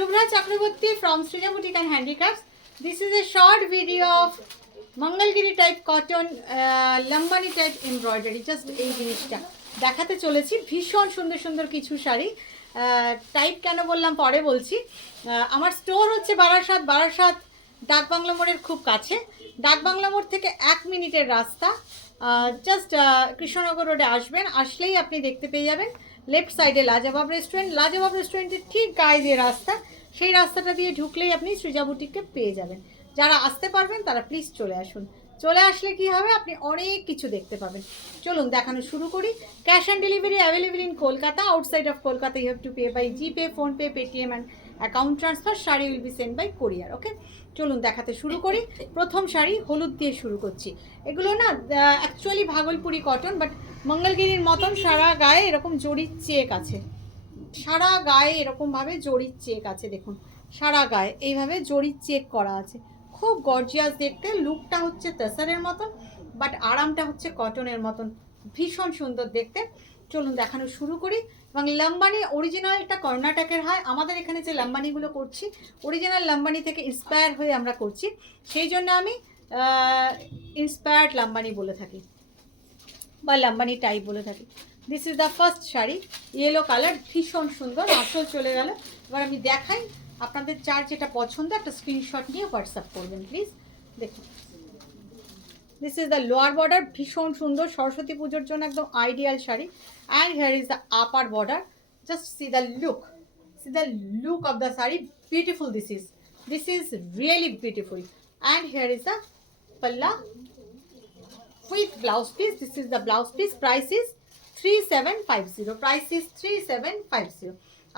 Shubhra Chakraborty from Srija Boutique and Handicrafts. This is a short video of Mangalgiri type cotton Lambani type embroidery. Just এই জিনিসটা দেখাতে চলেছি। ভীষণ সুন্দর সুন্দর কিছু শাড়ি। টাইপ কেন বললাম পরে বলছি। আমার স্টোর হচ্ছে বারাসাত ডাকবাংলা মোড়ের খুব কাছে। ডাকবাংলা মোড় থেকে 1 মিনিটের রাস্তা। জাস্ট কৃষ্ণনগর রোডে আসবেন, আসলেই আপনি দেখতে পেয়ে যাবেন লেফট সাইডে লাজবাব রেস্টুরেন্টের ঠিক গায়ে যে রাস্তা, সেই রাস্তাটা দিয়ে ঢুকলেই আপনি সৃজা বুটিককে পেয়ে যাবেন। যারা আসতে পারবেন তারা প্লিজ চলে আসুন। চলে আসলে কি হবে, আপনি অনেক কিছু দেখতে পাবেন। চলুন দেখানো শুরু করি। Cash on delivery available in Kolkata. Outside of Kolkata you have to pay by GPay, PhonePe, Paytm and account transfer. Sari will be send by courier. Okay, চলুন দেখাতে শুরু করি। প্রথম শাড়ি হলুদ দিয়ে শুরু করছি। এগুলো না অ্যাকচুয়ালি ভাগলপুরি কটন, বাট মঙ্গলগিরির মতন সারা গায়ে এরকম জরির চেক আছে। সারা গায়ে এরকমভাবে জরির চেক আছে, দেখুন সারা গায়ে এইভাবে জরির চেক করা আছে। খুব গর্জিয়াস দেখতে। লুকটা হচ্ছে তসরের মতন, বাট আরামটা হচ্ছে কটনের মতন। ভীষণ সুন্দর দেখতে। চলুন দেখানো শুরু করি। এবং লাম্বানি অরিজিনালটা কর্ণাটকের হয়। আমাদের এখানে যে লাম্বানিগুলো করছি অরিজিনাল লাম্বানি থেকে ইন্সপায়ার হয়ে আমরা করছি, সেই জন্য আমি ইন্সপায়ার্ড লাম্বানি বলে থাকি বা লাম্বানি টাইপ বলে থাকি। This is the first sari, yellow colour, ভীষণ সুন্দর। আসল চলে গেল। এবার আমি দেখাই, আপনাদের যার যেটা পছন্দ একটা স্ক্রিনশট নিয়ে হোয়াটসঅ্যাপ করবেন প্লিজ। দেখুন, this is the lower border, ভীষণ সুন্দর, সরস্বতী পুজোর জন্য একদম ideal sari. And here is the upper border. Just see the look of the sari. Beautiful this is really beautiful. And here is the পাল্লা with blouse piece. This is the blouse piece. Price is 3750.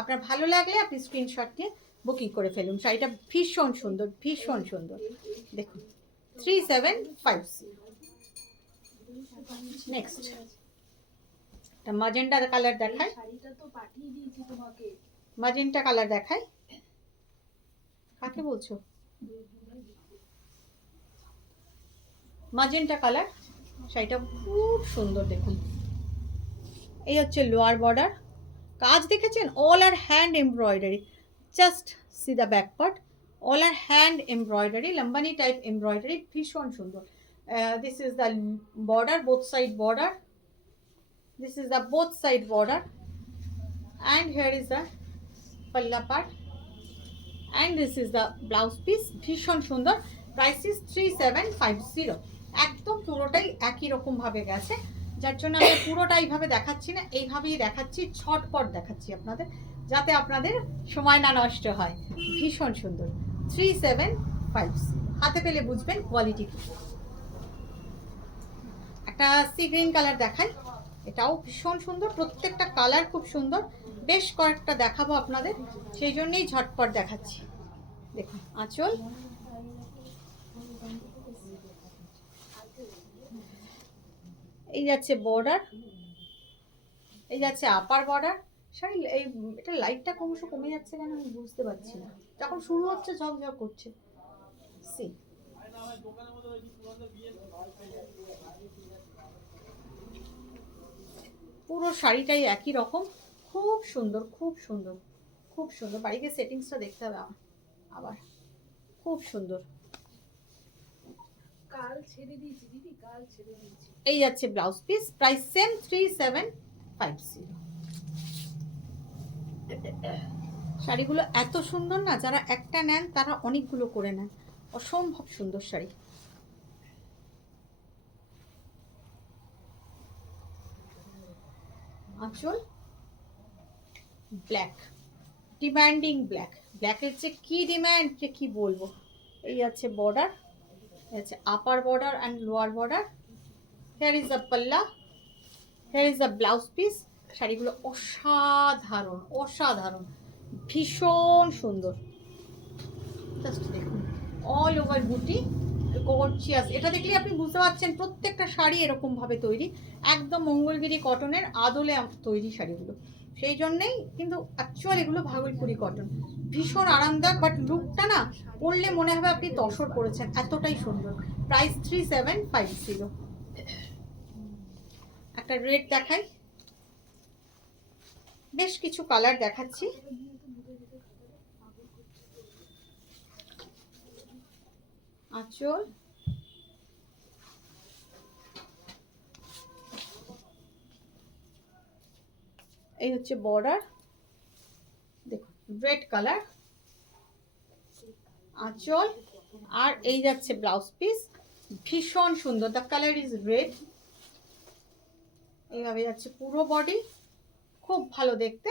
আপনার ভালো লাগলে আপনি screenshot নিয়ে booking করে ফেলুন। শাড়িটা ভীষণ সুন্দর, ভীষণ সুন্দর। দেখুন 3750। নেক্সট একটা ম্যাজেন্টা কালার দেখাই। ম্যাজেন্টা কালার দেখাই। কাকে বলছো? Magenta colour. শাড়িটা খুব সুন্দর, দেখুন এই হচ্ছে লোয়ার বর্ডার। কাজ দেখেছেন? All are hand embroidery. Just see the back part. All are hand embroidery, Lambani type embroidery, ভীষণ সুন্দর। This is the border, both side border. This is the both side border. And here is the palla part. And this is the blouse piece, ভীষণ সুন্দর। Price is 3750। একদম পুরোটাই একই রকম ভাবে গেছে, যার জন্য আমি পুরোটা এইভাবে দেখাচ্ছি না, এইভাবেই দেখাচ্ছি, ছটপট দেখাচ্ছি আপনাদের, যাতে আপনাদের সময় না নষ্ট হয়। ভীষণ সুন্দর। 3750। হাতে পেলে বুঝবেন কোয়ালিটি কি। একটা সি গ্রিন কালার দেখাই। এটাও ভীষণ সুন্দর, প্রত্যেকটা কালার খুব সুন্দর। বেশ কয়েকটা দেখাবো আপনাদের, সেই জন্যই ঝটপট দেখাচ্ছি। দেখুন আঁচল, এই যাচ্ছে বর্ডার, এই যাচ্ছে আপার বর্ডার। শাড়ি এই এটা লাইটটা ক্রমশ কমে যাচ্ছে কেন আমি বুঝতে পারছি না। যখন শুরু হচ্ছে ঝকঝক করছে। সি পুরো শাড়িটাই একই রকম, খুব সুন্দর, খুব সুন্দর, খুব সুন্দর। বাড়িতে সেটিংসটা দেখতে হবে আবার। খুব সুন্দর। এই যাচ্ছে ব্লাউজ পিস। Price same 3750। শাড়িগুলো এত সুন্দর না, যারা একটা নেন তারা অনেকগুলো করে নেন। অসম্ভব সুন্দর শাড়ি। আঁচল ব্ল্যাক, ডিমান্ডিং ব্ল্যাক। ব্ল্যাকের যে কি ডিমান্ড, যে কি বলবো। এই আছে বর্ডার, এই আছে upper border and lower border. Here is the palla, here is the blouse piece. শাড়িগুলো অসাধারণ, অসাধারণ, ভীষণ সুন্দর। জাস্ট দেখুন, অল ওভার বুটি, গর্জিয়াস। এটা দেখলে আপনি বুঝতে পারছেন প্রত্যেকটা শাড়ি এরকম ভাবে তৈরি, একদম মঙ্গলগিরি কটনের আদলে তৈরি শাড়িগুলো। সেই জন্যেই কিন্তু অ্যাকচুয়াল এগুলো ভাগলপুরি কটন। ভীষণ আরামদায়ক, বাট লুকটা না পরলে মনে হবে আপনি তসর করেছেন, এতটাই সুন্দর। প্রাইস 3750। একটা রেড দেখাই, বেশ কিছু কালার দেখাচ্ছি। আঁচল, এই হচ্ছে বর্ডার, দেখুন রেড কালার আঁচল, আর এই যাচ্ছে ব্লাউজ পিস, ভীষণ সুন্দর। The colour is red. এইভাবে যাচ্ছে পুরো বডি, খুব ভালো দেখতে।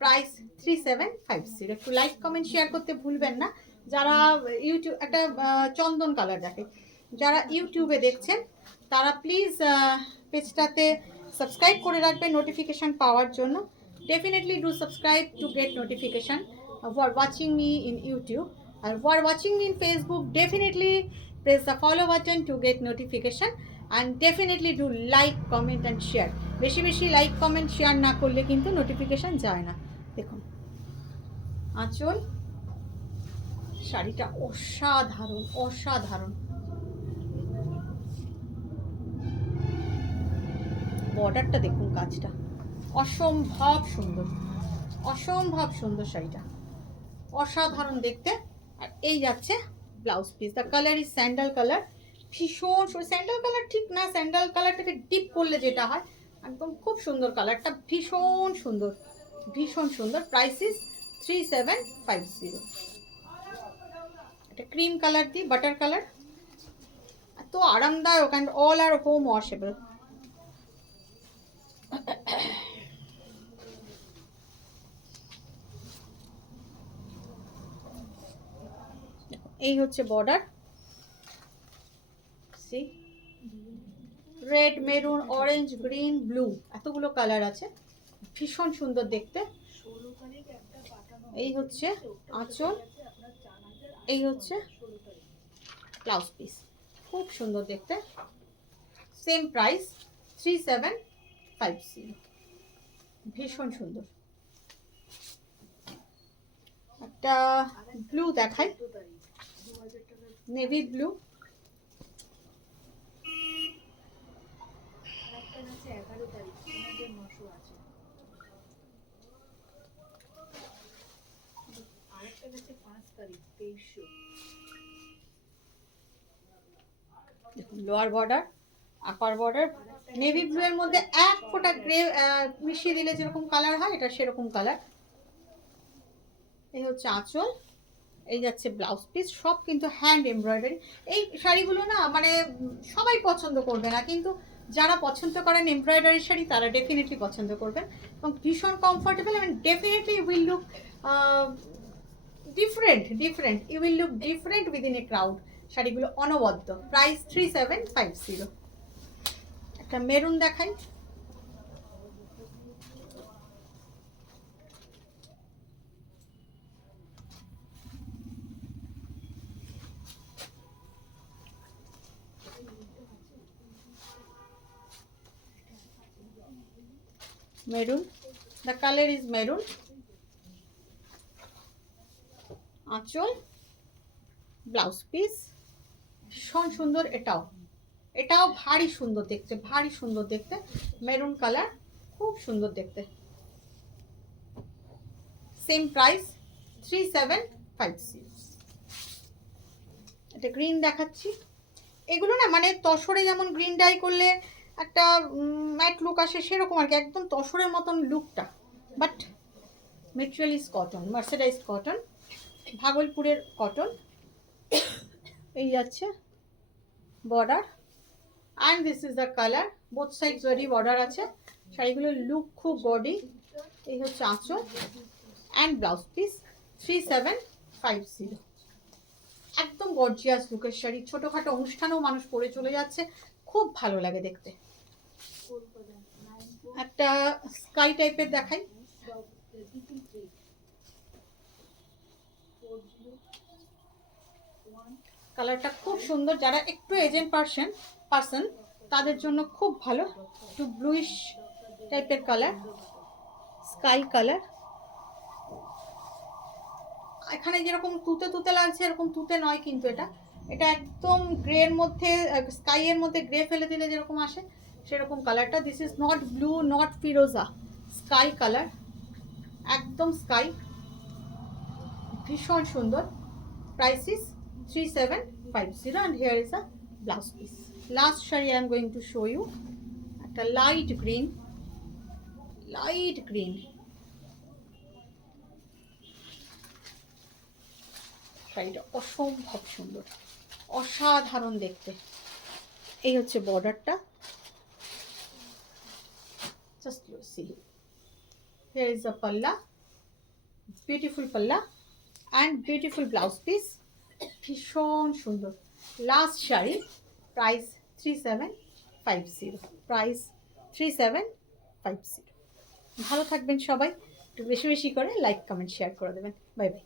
প্রাইস 3750। একটু লাইক কমেন্ট শেয়ার করতে ভুলবেন না। যারা ইউটিউব, একটা চন্দন কালার দেখে, যারা ইউটিউবে দেখছেন তারা প্লিজ পেজটাতে সাবস্ক্রাইব করে রাখবেন নোটিফিকেশান পাওয়ার জন্য। Definitely do subscribe to get notification for watching me in YouTube, আর for watching me in Facebook definitely press the follow button to get notification, and definitely do like, comment and share. বেশি বেশি like comment share না করলে কিন্তু notification যায় না। দেখুন আঁচল, শাড়িটা অসাধারণ অসাধারণ। বর্ডারটা দেখুন, কাজটা অসম্ভব সুন্দর, অসম্ভব সুন্দর। শাড়িটা অসাধারণ দেখতে। আর এই যাচ্ছে blouse piece. The colour is sandal colour. ভীষণ স্যান্ডাল কালার ঠিক না, স্যান্ডাল কালারটাকে ডিপ করলে যেটা হয় একদম খুব সুন্দর। কালারটা ভীষণ সুন্দর, ভীষণ সুন্দর। Price is 3750। এটা ক্রিম কালার দিয়ে বাটার কালার, এত আরামদায়ক, and all are home washable. এই হচ্ছে border, see red, maroon, orange, green, blue, এতগুলো কালার আছে, ভীষণ সুন্দর দেখতে। এই হচ্ছে আঁচল, এই হচ্ছে ব্লাউজ পিস, খুব সুন্দর দেখতে। Same price 3750। ভীষণ সুন্দর। একটা ব্লু দেখাই, navy blue. Lower border, upper border, navy blue এর মধ্যে এক ফোঁটা গ্রে মিশিয়ে দিলে যেরকম কালার হয়, এটা সেরকম কালার। এই হচ্ছে আঁচল, এই যাচ্ছে ব্লাউজ পিস, সব কিন্তু হ্যান্ড এমব্রয়ডারি। এই শাড়িগুলো না মানে সবাই পছন্দ করবে না, কিন্তু যারা পছন্দ করেন এমব্রয়ডারি শাড়ি তারা ডেফিনেটলি পছন্দ করবেন, এবং ভীষণ কমফোর্টেবল, এবং definitely will look different you will look different within a crowd. শাড়িগুলো অনবদ্য। প্রাইস 3750। একটা মেরুন দেখাই, maroon, the colour is maroon. আঁচল, ব্লাউজ পিস, ভীষণ সুন্দর। এটাও ভারী সুন্দর দেখতে, ভারী সুন্দর দেখতে। মেরুন কালার, খুব সুন্দর দেখতে। Same price 3750। এটা গ্রিন দেখাচ্ছি। এগুলো না মানে তসরে যেমন গ্রিন ডাই করলে একটা ম্যাট লুক আসে, সেরকম আর কি, একদম তসরের মতন লুকটা। But material is cotton, mercerise cotton, ভাগলপুরের কটন। এই যাচ্ছে border, and this is the colour. Both side zari border আছে। শাড়িগুলোর লুক খুব বডি। এই হচ্ছে আঁচল অ্যান্ড ব্লাউজ পিস। 3750। একদম গর্জিয়াস লুকের শাড়ি, ছোটোখাটো অনুষ্ঠানেও মানুষ পরে চলে যাচ্ছে, খুব ভালো লাগে দেখতে। একটা স্কাই টাইপের দেখাই, কালারটা খুব সুন্দর। যারা একটু এজেন্ট পার্সন তাদের জন্য খুব ভালো। একটু ব্লুইশ টাইপের কালার, স্কাই কালার। এখানে যেরকম তুতে তুতে লাগছে এরকম তুতে নয়, কিন্তু এটা একদম গ্রের মধ্যে, স্কাইয়ের মধ্যে গ্রে ফেলে দিলে যেরকম আসে সেরকম কালারটা। This is not blue, not Firoza, sky colour, একদম স্কাই, ভীষণ সুন্দর। Price is 3750 and here is a blouse piece. Last shari I am going to show you একটা লাইট গ্রিন শাড়িটা অসম্ভব সুন্দর, অসাধারণ দেখতে। এই হচ্ছে বর্ডারটা, just you see here is a palla, beautiful palla and beautiful blouse piece, ভীষণ সুন্দর। Last sari, price 3750, price 3750। ভালো থাকবেন সবাই, একটু বেশি বেশি করে লাইক কমেন্ট শেয়ার করে দেবেন। Bye bye.